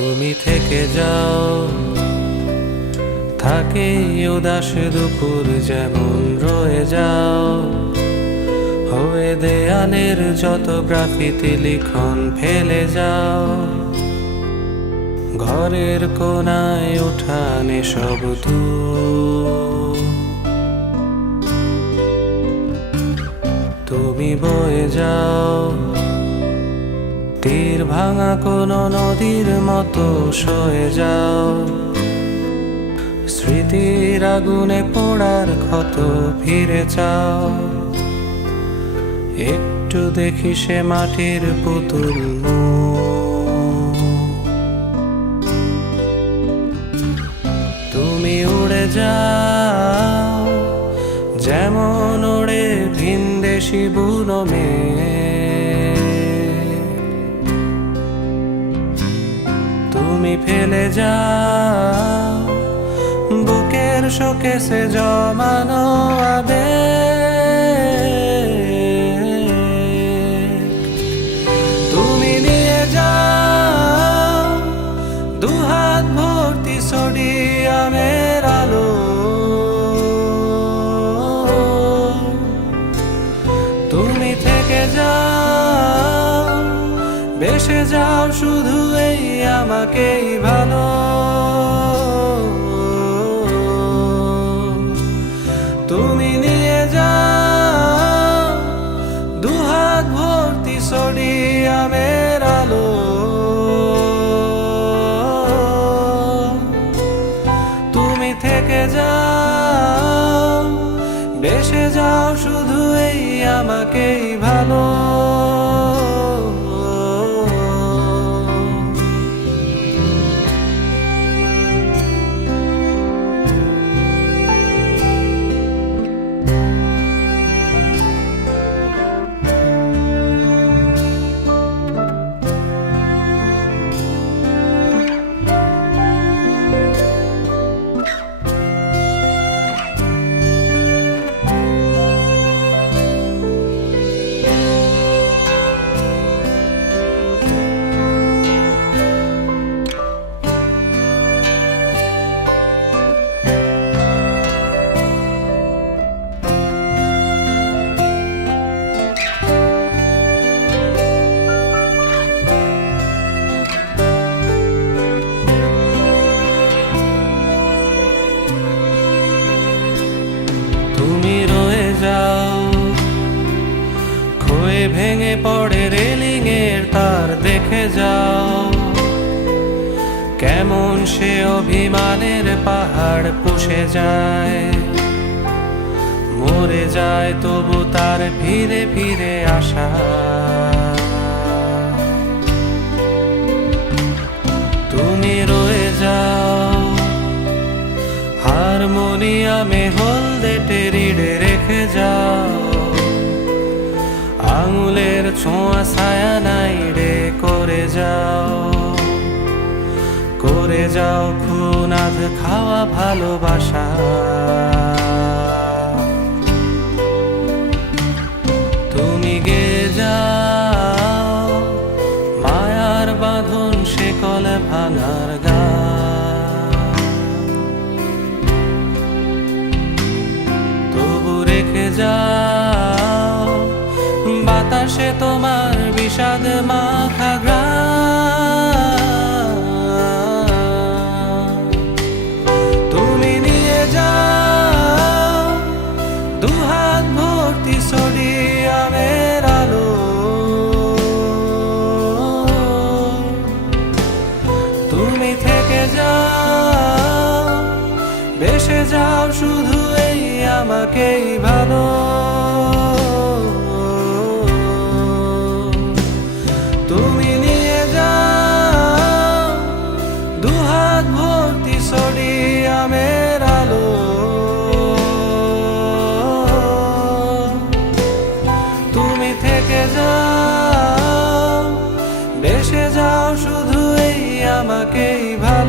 তুমি থেকে যাও, থাকে উদাস দুপুর যেমন রয়ে যাও, হয়ে দেয়ালের যত গ্রাফিতি লিখন ফেলে যাও, ঘরের কোনায় উঠানে সব তুমি বয়ে যাও, তীর ভাঙা কোনো নদীর মতো সয়ে যাও, স্মৃতির আগুনে পোড়ার ক্ষত ফিরে চাও, একটু দেখি সে মাটির পুতুল তুমি উড়ে যাও, যেমন ওড়ে ভিনদেশি বুনো মেয়ে, তুমি ফেলে যাও বুকের শোকেসে জমানো আবেগ, তুমি নিয়ে যাও দুহাত ভর্তি সোডিয়ামের আলো, তুমি থেকে যাও, বেসে যাও শুধু এই আমাকেই ভালো, তুমি নিয়ে যাও দুহাত ভর্তি সোডিয়ামের আলো, তুমি থেকে যাও, বেসে যাও শুধু এই আমাকেই ভালো। তুমি রয়ে যাও, ক্ষয়ে ভেঙে পড়ে রেলিং এর তার দেখে যাও, কেমন সে অভিমানের পাহাড় পুষে যায়, মরে যায় তবু তার ফিরে ফিরে আসা, তুমি রয়ে যাও হারমোনিয়ামে হলদে টেরিডে রেখে যাও, আঙুলের ছোঁয়া সায়ানাইডে করে যাও, করে যাও খুনাদ খাওয়া ভালোবাসা, তুমি গে যাও মায়ার বাঁধন শেকল ভাঙার গান, তবু রেখে যাও বাতাসে তোমার বিষাদ মাখা গ্রাম, তুমি নিয়ে যাও দুহাত ভর্তি সোডিয়ামের আলো, তুমি থেকে যাও, বেসে যাও শুধু এই আমাকেই ভালো, তুমি নিয়ে যাও দুহাত ভর্তি সোডিয়ামের আলো, তুমি থেকে যাও, বেসে যাও শুধু এই আমাকেই ভালো।